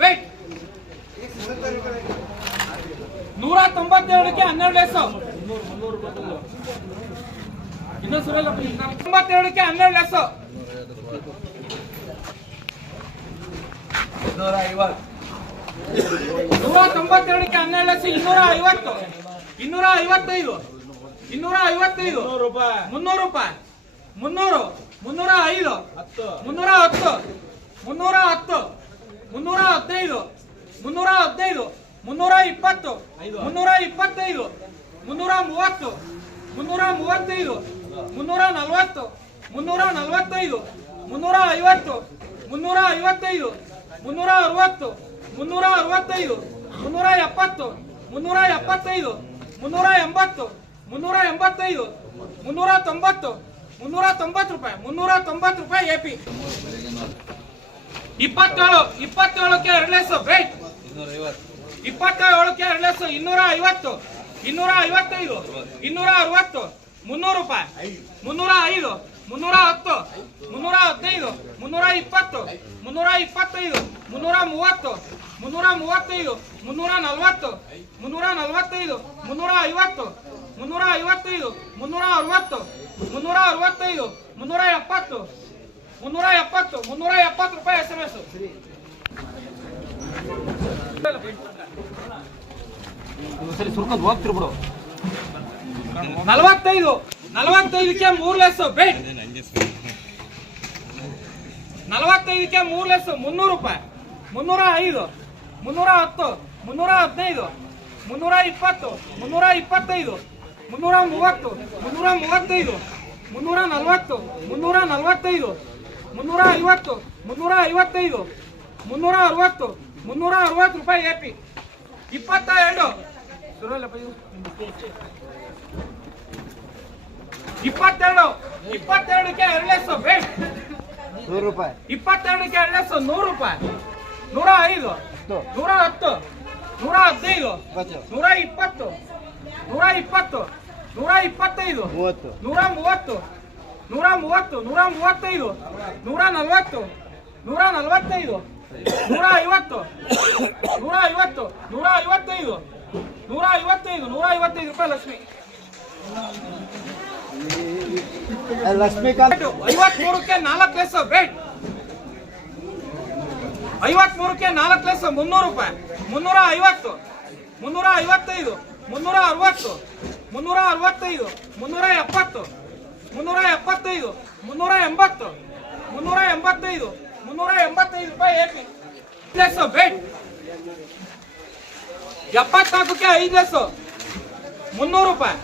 Wait ನೂರ ತೊಂಬತ್ತೆರಡಕ್ಕೆ ಹನ್ನೆರಡು less ಇನ್ನೊಂದು ತೊಂಬತ್ತೆರಡಕ್ಕೆ ಹನ್ನೆರಡು ಲೆಸ್ ನೂರ ತೊಂಬತ್ತೆರಡಕ್ಕೆ ಹನ್ನೆರಡು ಲಕ್ಷ ಇನ್ನೂರ ಐವತ್ತು. ಇನ್ನೂರ ಐವತ್ತೈದು. ಇನ್ನೂರ ಐವತ್ತೈದು. ಮುನ್ನೂರು ರೂಪಾಯಿ. ಮುನ್ನೂರು ಮುನ್ನೂರ. ಐದು. ಮುನ್ನೂರ ಹತ್ತು. ಮುನ್ನೂರ ಹತ್ತು. ಮುನ್ನೂರ ಹದಿನೈದು ಮುನ್ನೂರ ಹದಿನೈದು ಮುನ್ನೂರ ಇಪ್ಪತ್ತು ಮುನ್ನೂರ ಇಪ್ಪತ್ತೈದು ಮುನ್ನೂರ ಮೂವತ್ತು ಮುನ್ನೂರ ಮೂವತ್ತೈದು ಮುನ್ನೂರ ನಲವತ್ತು ಮುನ್ನೂರ ನಲವತ್ತೈದು ಮುನ್ನೂರ ಐವತ್ತು ಮುನ್ನೂರ ಐವತ್ತೈದು ಮುನ್ನೂರ ಅರವತ್ತು ಮುನ್ನೂರ ಅರವತ್ತೈದು ಮುನ್ನೂರ ಎಪ್ಪತ್ತು ಮುನ್ನೂರ ಎಪ್ಪತ್ತೈದು ಮುನ್ನೂರ ಎಂಬತ್ತು ಮುನ್ನೂರ ಎಂಬತ್ತೈದು ಮುನ್ನೂರ ತೊಂಬತ್ತು ಮುನ್ನೂರ ತೊಂಬತ್ತು ರೂಪಾಯಿ ಮುನ್ನೂರ ತೊಂಬತ್ತು ರೂಪಾಯಿ ಎ ಪಿ ಇಪ್ಪತ್ತೇಳು ಇಪ್ಪತ್ತೇಳಕ್ಕೆ ಎರಡು ಲೆಸ್ ವೇಟ್ ಇಪ್ಪತ್ತೇಳಕ್ಕೆ ಎರಡು ಲೆಸ್ ಇನ್ನೂರ ಐವತ್ತು ಇನ್ನೂರ ಐವತ್ತೈದು ಇನ್ನೂರ ಅರವತ್ತು ಮುನ್ನೂರು ರೂಪಾಯಿ ಮುನ್ನೂರ ಐದು ಮುನ್ನೂರ ಹತ್ತು ಮುನ್ನೂರ ಹದಿನೈದು ಮುನ್ನೂರ ಇಪ್ಪತ್ತು ಮುನ್ನೂರ ಇಪ್ಪತ್ತೈದು ಮುನ್ನೂರ ಮೂವತ್ತು ಮುನ್ನೂರ ಮೂವತ್ತೈದು ಮುನ್ನೂರ ನಲವತ್ತು ಮುನ್ನೂರ ನಲವತ್ತೈದು ಮುನ್ನೂರ ಐವತ್ತು ಮುನ್ನೂರ ಐವತ್ತೈದು ಮುನ್ನೂರ ಅರವತ್ತು ಮುನ್ನೂರ ಅರವತ್ತೈದು ಮುನ್ನೂರ ಎಪ್ಪತ್ತು ಮುನ್ನೂರ ಎಪ್ಪತ್ತು ಮುನ್ನೂರ ಎಪ್ಪತ್ತು ರೂಪಾಯಿ ಎಸ್ ಎಂ ಎಸ್ ಸರಿ ಸುರ್ಕೊಂಡು ಹೋಗ್ತಿರು ಬಿಡು. ನಲವತ್ತೈದು, ನಲವತ್ತೈದಕ್ಕೆ ಮೂರು ಲೆಸ್ ಬೇಟ್ ನಲವತ್ತೈದಕ್ಕೆ ಮೂರು ಲೆಸ್ ಮುನ್ನೂರು ರೂಪಾಯಿ. ಮುನ್ನೂರ ಐದು, ಮುನ್ನೂರ ಹತ್ತು, ಮುನ್ನೂರ ಹದಿನೈದು, ಮುನ್ನೂರ ಇಪ್ಪತ್ತು, ಮುನ್ನೂರ ಇಪ್ಪತ್ತೈದು, ಮುನ್ನೂರ ಮೂವತ್ತು, ಮುನ್ನೂರ ಮೂವತ್ತೈದು, ಮುನ್ನೂರ ನಲವತ್ತು, ಮುನ್ನೂರ ನಲವತ್ತೈದು. ಮುನ್ನೂರ ಐವತ್ತು ಮುನ್ನೂರ ಐವತ್ತೈದು ಮುನ್ನೂರ ಅರವತ್ತು ಮುನ್ನೂರ ಅರವತ್ತು ರೂಪಾಯಿ ಎ ಪಿ ಇಪ್ಪತ್ತ ಎರಡು ಇಪ್ಪತ್ತೆರಡು ಇಪ್ಪತ್ತೆರಡಕ್ಕೆ ಎರಡು ಲೆಸ್ ಬೇಟ್ ನೂರು ರೂಪಾಯಿ ಇಪ್ಪತ್ತೆರಡಕ್ಕೆ ಎರಡು ಲೆಸ್ ನೂರು ರೂಪಾಯಿ ನೂರ ಐದು ನೂರ ಹತ್ತು ನೂರ ಹದಿನೈದು ಇಪ್ಪತ್ತು ನೂರ ಇಪ್ಪತ್ತು ನೂರ ಇಪ್ಪತ್ತು ನೂರ ಇಪ್ಪತ್ತೈದು ಮೂವತ್ತು ನೂರ ಮೂವತ್ತು ನೂರ ಮೂವತ್ತು ನೂರ ಮೂವತ್ತೈದು ನೂರ ನಲ್ವತ್ತು ನೂರ ನಲ್ವತ್ತೈದು ನೂರ ಐವತ್ತು ನೂರ ಐವತ್ತು ನೂರ ಐವತ್ತೈದು ನೂರ ಐವತ್ತೈದು ನೂರ ಐವತ್ತೈದು ರೂಪಾಯಿ ಲಕ್ಷ್ಮಿ ಲಕ್ಷ್ಮೀಕಾಂತ್ ಐವತ್ಮೂರಕ್ಕೆ ನಾಲ್ಕು ಲೆಸ್ ಬೇಟ್ ಐವತ್ಮೂರಕ್ಕೆ ನಾಲ್ಕು ಲೆಸ್ ಮುನ್ನೂರು ರೂಪಾಯಿ. ಮುನ್ನೂರ ಐವತ್ತು ಮುನ್ನೂರ ಐವತ್ತೈದು ಮುನ್ನೂರ ಅರವತ್ತು ಮುನ್ನೂರ ಅರವತ್ತೈದು ಮುನ್ನೂರ ಎಪ್ಪತ್ತು ಮುನ್ನೂರ ಎಪ್ಪತ್ತೈದು ಮುನ್ನೂರ ಎಂಬತ್ತು ಮುನ್ನೂರ ಎಂಬತ್ತೈದು ಮುನ್ನೂರ ಎಂಬತ್ತೈದು ರೂಪಾಯಿ ಏಪಿ ಲೆಸ್ ಬೆಡ್ ಎಪ್ಪತ್ನಾಲ್ಕಕ್ಕೆ ಐದು ಲೆಸ್ ಮುನ್ನೂರು ರೂಪಾಯಿ.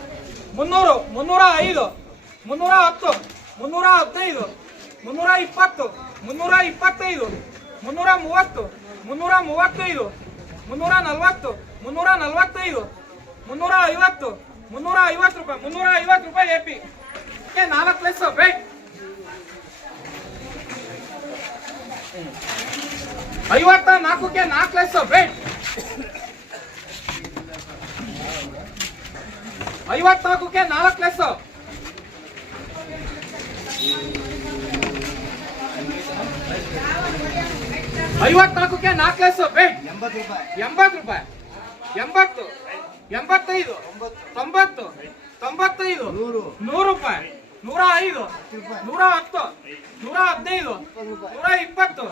ಮುನ್ನೂರು ಮುನ್ನೂರ ಐದು ಮುನ್ನೂರ ಹತ್ತು ಮುನ್ನೂರ ಹದಿನೈದು ಮುನ್ನೂರ ಇಪ್ಪತ್ತು ಮುನ್ನೂರ ಇಪ್ಪತ್ತೈದು ಮುನ್ನೂರ ಮೂವತ್ತು ಮುನ್ನೂರ ಮೂವತ್ತೈದು ಮುನ್ನೂರ ನಲವತ್ತು ಮುನ್ನೂರ ನಲವತ್ತೈದು ಮುನ್ನೂರ ಐವತ್ತು ಮುನ್ನೂರ ಐವತ್ತು ರೂಪಾಯಿ ಮುನ್ನೂರ ಐವತ್ತು ರೂಪಾಯಿ ಎ ಪಿ ನಾಲ್ಕು ಲೈಸು ಬೇಟ್ ಐವತ್ತ ನಾಲ್ಕಕ್ಕೆ ನಾಲ್ಕು ಲೆಸ್ ಬೇಟ್ ಐವತ್ನಾಲ್ಕಕ್ಕೆ ನಾಲ್ಕು ಲೆಸ್ ಐವತ್ನಾಲ್ಕಕ್ಕೆ ನಾಲ್ಕು ಲೆಸ್ ರೂಪಾಯಿ ಎಂಬತ್ತು ರೂಪಾಯಿ. ಎಂಬತ್ತು. ಎಂಬತ್ತೈದು. ತೊಂಬತ್ತು. ತೊಂಬತ್ತೈದು. ನೂರು. ನೂರು ರೂಪಾಯಿ. ನೂರ ಐದು ನೂರ ಹತ್ತು ನೂರ ಹದಿನೈದು ನೂರ ಇಪ್ಪತ್ತು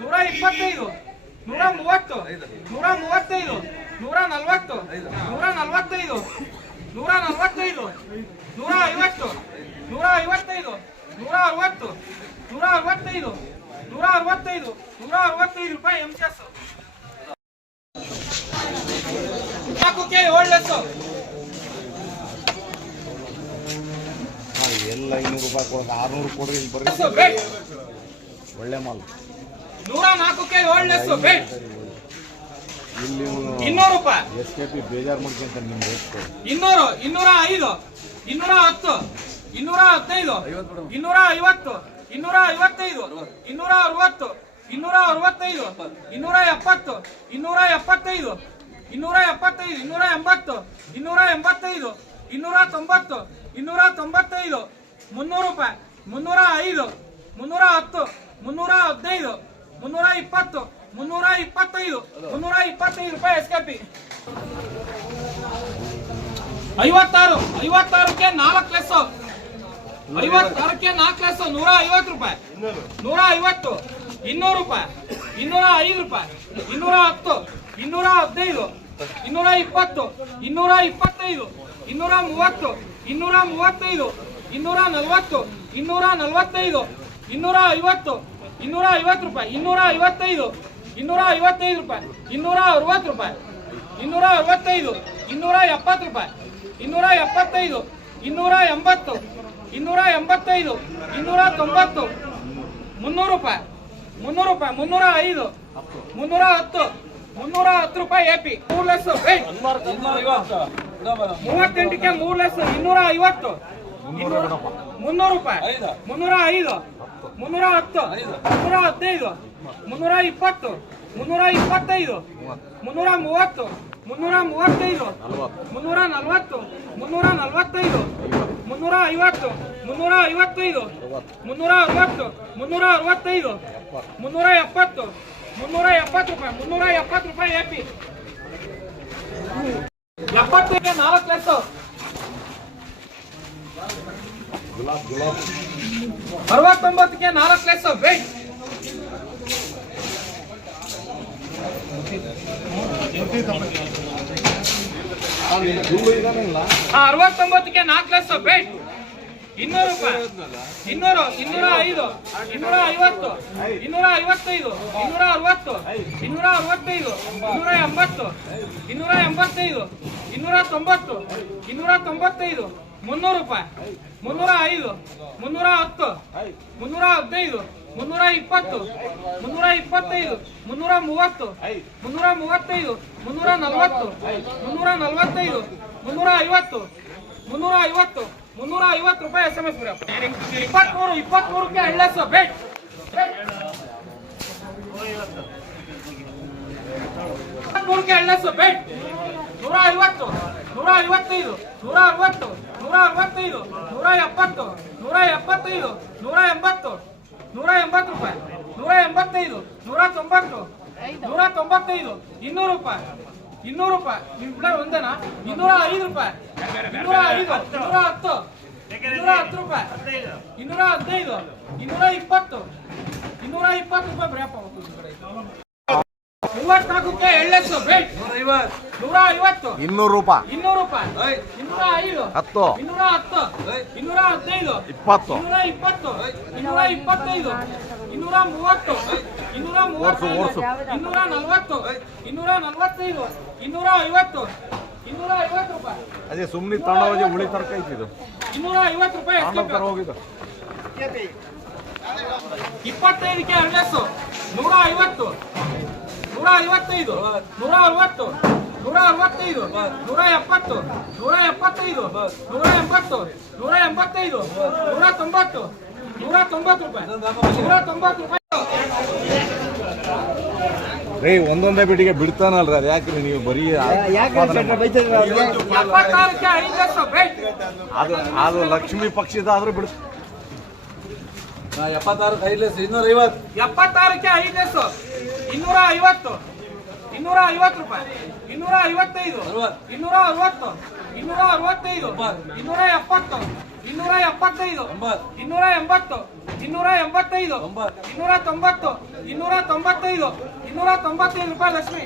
ನೂರ ಇಪ್ಪತ್ತೈದು ನೂರ ಮೂವತ್ತು ನೂರ ಮೂವತ್ತೈದು ನೂರ ನಲವತ್ತು ನೂರ ನಲ್ವತ್ತೈದು ನೂರ ನಲ್ವತ್ತೈದು ನೂರ ಐವತ್ತು ನೂರ ಐವತ್ತೈದು ನೂರ ಅರವತ್ತು ನೂರ ಅರವತ್ತೈದು ನೂರ ಅರವತ್ತೈದು ನೂರ ಅರವತ್ತೈದು ರೂಪಾಯಿ ಎಂ ಎಸ್ ನಾಲ್ಕಕ್ಕೆ ಏಳು ಲೆಸ್ಸು ಇನ್ನೂರು ರೂಪಾಯಿ ಕೊಡೋದು ಆರ್ನೂರು ಕೊಡ್ರಿ ಇಲ್ಲಿ ಬರ್ರಿ. ಒಳ್ಳೆ ಮಾಲ್. ನೂರ ನಾಲ್ಕಕ್ಕೆ ಬೇಟ್ ಇಲ್ಲಿ ಇನ್ನೂರು ರೂಪಾಯಿ. ಎಸ್ ಕೆ ಪಿ ಬೇಜಾರು ಮಾಡ್ಕೊಂತ ನಿಮ್ಮ ರೇಟ್ ಇನ್ನೂರು ಇನ್ನೂರ ಐದು ಇನ್ನೂರ ಹತ್ತು ಇನ್ನೂರ ಹದಿನೈದು ಇನ್ನೂರ ಐವತ್ತು ಇನ್ನೂರ ಐವತ್ತೈದು ಇನ್ನೂರ ಅರವತ್ತು ಇನ್ನೂರ ಅರವತ್ತೈದು ಇನ್ನೂರ ಎಪ್ಪತ್ತು ಇನ್ನೂರ ಎಪ್ಪತ್ತೈದು ಇನ್ನೂರ ಎಪ್ಪತ್ತೈದು ಇನ್ನೂರ ಎಂಬತ್ತು ಇನ್ನೂರ ಎಂಬತ್ತೈದು ಇನ್ನೂರ ತೊಂಬತ್ತು ಇನ್ನೂರ ತೊಂಬತ್ತೈದು ಮುನ್ನೂರು ರೂಪಾಯಿ. ಮುನ್ನೂರ ಐದು ಮುನ್ನೂರ ಹತ್ತು ಮುನ್ನೂರ ಹದಿನೈದು ಮುನ್ನೂರ ಇಪ್ಪತ್ತು ಮುನ್ನೂರ ಇಪ್ಪತ್ತೈದು ಮುನ್ನೂರ ಇಪ್ಪತ್ತೈದು ರೂಪಾಯಿ ಎಸ್ ಕೆ ಪಿ. ಐವತ್ತಾರು ಐವತ್ತಾರಕ್ಕೆ ನಾಲ್ಕು ಲೆಸ್ ಐವತ್ತಾರಕ್ಕೆ ನಾಲ್ಕು ಲೆಸ್ ನೂರ ಐವತ್ತು ರೂಪಾಯಿ. ನೂರ ಐವತ್ತು ಇನ್ನೂರು ರೂಪಾಯಿ. ಇನ್ನೂರ ಐದು ರೂಪಾಯಿ. ಇನ್ನೂರ ಹತ್ತು ಇನ್ನೂರ ಹದಿನೈದು ಇನ್ನೂರ ಇಪ್ಪತ್ತು ಇನ್ನೂರ ಇಪ್ಪತ್ತೈದು ಇನ್ನೂರ ಮೂವತ್ತು ಇನ್ನೂರ ಮೂವತ್ತೈದು ಇನ್ನೂರ ನಲವತ್ತು ಇನ್ನೂರ ನಲವತ್ತೈದು ಇನ್ನೂರ ಐವತ್ತು ಇನ್ನೂರ ಐವತ್ತು ರೂಪಾಯಿ ಇನ್ನೂರ ಐವತ್ತೈದು ಇನ್ನೂರ ಐವತ್ತೈದು ರೂಪಾಯಿ ಇನ್ನೂರ ಅರವತ್ತು ರೂಪಾಯಿ ಇನ್ನೂರ ಅರವತ್ತೈದು ಇನ್ನೂರ ಎಪ್ಪತ್ತು ರೂಪಾಯಿ ಇನ್ನೂರ ಎಪ್ಪತ್ತೈದು ಇನ್ನೂರ ಎಂಬತ್ತು ಇನ್ನೂರ ಎಂಬತ್ತೈದು ಇನ್ನೂರ ತೊಂಬತ್ತು ಮುನ್ನೂರು ರೂಪಾಯಿ ಮುನ್ನೂರು ರೂಪಾಯಿ ಮುನ್ನೂರ ಐದು ಮುನ್ನೂರ ಹತ್ತು ಮುನ್ನೂರ ಹತ್ತು ರೂಪಾಯಿ ಎ ಪಿ ಮೂರು ಲಕ್ಷ ಮೂವತ್ತೆಂಟಕ್ಕೆ ಮೂರು ಲಕ್ಷ ಇನ್ನೂರ ಐವತ್ತು. ಮುನ್ನೂರು ರೂಪಾಯಿ. ಮುನ್ನೂರ ಐದು. ಮುನ್ನೂರ ಹತ್ತು. ಮುನ್ನೂರ ಹದಿನೈದು. ಮುನ್ನೂರ ಇಪ್ಪತ್ತು. ಮುನ್ನೂರ ಇಪ್ಪತ್ತೈದು. ಮುನ್ನೂರ ಮೂವತ್ತು. ಮುನ್ನೂರ ಮೂವತ್ತೈದು. ಮುನ್ನೂರ ನಲವತ್ತು. ಮುನ್ನೂರ ನಲವತ್ತೈದು. ಮುನ್ನೂರ ಐವತ್ತು. ಮುನ್ನೂರ ಐವತ್ತೈದು. ಮುನ್ನೂರ ಅರವತ್ತು. ಮುನ್ನೂರ ಅರವತ್ತೈದು. ಮುನ್ನೂರ ಎಪ್ಪತ್ತು. ಮುನ್ನೂರ ಎಪ್ಪತ್ತು ರೂಪಾಯಿ. ಮುನ್ನೂರ ಎಪ್ಪತ್ತು ರೂಪಾಯಿ ಎಪಿ ಎಪ್ಪತ್ತೈದು ನಾಲ್ಕು ಗುಲಾಬ್ ಅರವತ್ತೊಂಬತ್ತಕ್ಕೆ ನಾಲ್ಕು ಧೂಳು ಇದಾನಲ್ಲ ಅರವತ್ತೊಂಬತ್ತಕ್ಕೆ ನಾಲ್ಕು ಲೆಸ್ ವೇಟ್ ಇನ್ನೂರು ಇನ್ನೂರು, ಇನ್ನೂರ ಐದು, ಇನ್ನೂರ ಐವತ್ತು, ಇನ್ನೂರ ಐವತ್ತೈದು, ಇನ್ನೂರ ಅರವತ್ತು, ಇನ್ನೂರ ಅರವತ್ತೈದು, ಇನ್ನೂರ ಎಂಬತ್ತು, ಇನ್ನೂರ ಎಂಬತ್ತೈದು, ಇನ್ನೂರ ತೊಂಬತ್ತು, ಇನ್ನೂರ ತೊಂಬತ್ತೈದು. ಮುನ್ನೂರು ರೂಪಾಯಿ. ಮುನ್ನೂರ ಐದು, ಮುನ್ನೂರ ಹತ್ತು, ಮುನ್ನೂರ ಹದಿನೈದು, ಮುನ್ನೂರ ಇಪ್ಪತ್ತು, ಮುನ್ನೂರ ಇಪ್ಪತ್ತೈದು, ಮುನ್ನೂರ ಮೂವತ್ತು, ಮುನ್ನೂರ ಮೂವತ್ತೈದು, ಮುನ್ನೂರ ನಲವತ್ತು, ಮುನ್ನೂರ ನಲವತ್ತೈದು, ಮುನ್ನೂರ ಐವತ್ತು ಮುನ್ನೂರ ಐವತ್ತು ಮುನ್ನೂರ ಐವತ್ತು ರೂಪಾಯಿ ಎಸ್ ಎಂ ಎಸ್ ಇಪ್ಪತ್ಮೂರು, ಇಪ್ಪತ್ಮೂರಕ್ಕೆ ಎಳ್ಳೆಸ್ ಬೇಟ್ ಇಪ್ಪತ್ಮೂರಕ್ಕೆ ಎಳ್ಳೆಸ್ ಬೇಟ್ ನೂರ ಐವತ್ತು, ನೂರ ಐವತ್ತೈದು, ನೂರ ಅರವತ್ತು ನೂರ ಅರವತ್ತೈದು, ನೂರ ಎಪ್ಪತ್ತು, ನೂರ ಎಪ್ಪತ್ತೈದು, ನೂರ ಎಂಬತ್ತು ನೂರ ಎಂಬತ್ತು ರೂಪಾಯಿ, ನೂರ ಎಂಬತ್ತೈದು, ನೂರ ತೊಂಬತ್ತು, ನೂರ ತೊಂಬತ್ತೈದು, ಇನ್ನೂರು ರೂಪಾಯಿ ಇನ್ನೂರು ರೂಪಾಯಿ. ನಿಮ್ ಬಿಡ ಒಂದೇನಾ? ಇನ್ನೂರ ಐದು ರೂಪಾಯಿ. ಇನ್ನೂರ ಐದು, ಇನ್ನೂರ ಹತ್ತು ಇನ್ನೂರ ಹತ್ತು ರೂಪಾಯಿ. ಇನ್ನೂರ ಹದಿನೈದು, ಇನ್ನೂರ ಇಪ್ಪತ್ತು ಇನ್ನೂರ ಇಪ್ಪತ್ತು ರೂಪಾಯಿ ಬ್ರ್ಯಾಪ ಮೂವತ್ನಾಲ್ಕಕ್ಕೆ ಎಳ್ಳೆಸು ಬೇಟ್ ನೂರ ಐವತ್ತು ಇನ್ನೂರು ರೂಪಾಯಿ. ಇನ್ನೂರು ರೂಪಾಯಿ. ಇನ್ನೂರ ಐದು ಹತ್ತು. ಇನ್ನೂರ ಹತ್ತು ಇನ್ನೂರ ಹದಿನೈದು ಇಪ್ಪತ್ತು. ಇನ್ನೂರ ಇಪ್ಪತ್ತು ಇನ್ನೂರ ಇಪ್ಪತ್ತೈದು ಇನ್ನೂರ ಮೂವತ್ತು ಇನ್ನೂರ ಮೂವತ್ತೈದು. ಇನ್ನೂರ ನಲ್ವತ್ತು ಇನ್ನೂರ ನಲವತ್ತೈದು ಇನ್ನೂರ ಐವತ್ತು ಇನ್ನೂರ ಐವತ್ತು ರೂಪಾಯಿ. ಅದೇ ಸುಮ್ಮನೆ ತಂಡವಾಗಿ ಉಳಿ ತರಕ ಐತಿ ಇದು. ಇನ್ನೂರ ಐವತ್ತು ರೂಪಾಯಿ. ಹೋಗಿದ್ದು. ಇಪ್ಪತ್ತೈದಕ್ಕೆ ಅರ್ನೆಸ್ಸು ನೂರ ಐವತ್ತು ನೂರ ಐವತ್ತೈದು ನೂರ ಅರವತ್ತು ನೂರ ಅರವತ್ತೈದು ನೂರ ಎಪ್ಪತ್ತು ನೂರ ಎಪ್ಪತ್ತೈದು ನೂರ ಎಂಬತ್ತು ನೂರ ಎಂಬತ್ತೈದು ನೂರ ತೊಂಬತ್ತು ನೂರ ತೊಂಬತ್ತು ರೂಪಾಯಿ ನೂರ ತೊಂಬತ್ತು ರೂಪಾಯಿ ರೇ ಒಂದೊಂದೇ ಬಿಟ್ಟಿಗೆ ಬಿಡ್ತಾನಲ್ರ ಅದು ಯಾಕ್ರಿ ನೀವು ಬರೀ ಎಪ್ಪತ್ತಾರಕ್ಕೆ ಐದು ಲಕ್ಷ ಬೇಟ್ ಅದು ಅದು ಲಕ್ಷ್ಮಿ ಪಕ್ಷದ ಆದ್ರೂ ಬಿಡ್. ಎಪ್ಪತ್ತಾರು ಐದು ಇನ್ನೂರ ಐವತ್ತು ಎಪ್ಪತ್ತಾರಕ್ಕೆ ಐದು ಲಕ್ಷ ಇನ್ನೂರ ಐವತ್ತು ಇನ್ನೂರ ಐವತ್ತು ರೂಪಾಯಿ. ಇನ್ನೂರ ಐವತ್ತೈದು. ಇನ್ನೂರ ಅರವತ್ತು. ಇನ್ನೂರ ಅರವತ್ತೈದು. ಇನ್ನೂರ ಎಪ್ಪತ್ತು ಇನ್ನೂರ ಎಪ್ಪತ್ತೈದು. ಇನ್ನೂರ ಎಂಬತ್ತು. ಇನ್ನೂರ ಎಂಬತ್ತೈದು. ಇನ್ನೂರ ತೊಂಬತ್ತು ಇನ್ನೂರ ತೊಂಬತ್ತೈದು ಇನ್ನೂರ ತೊಂಬತ್ತೈದು ರೂಪಾಯಿ ಲಕ್ಷ್ಮಿ.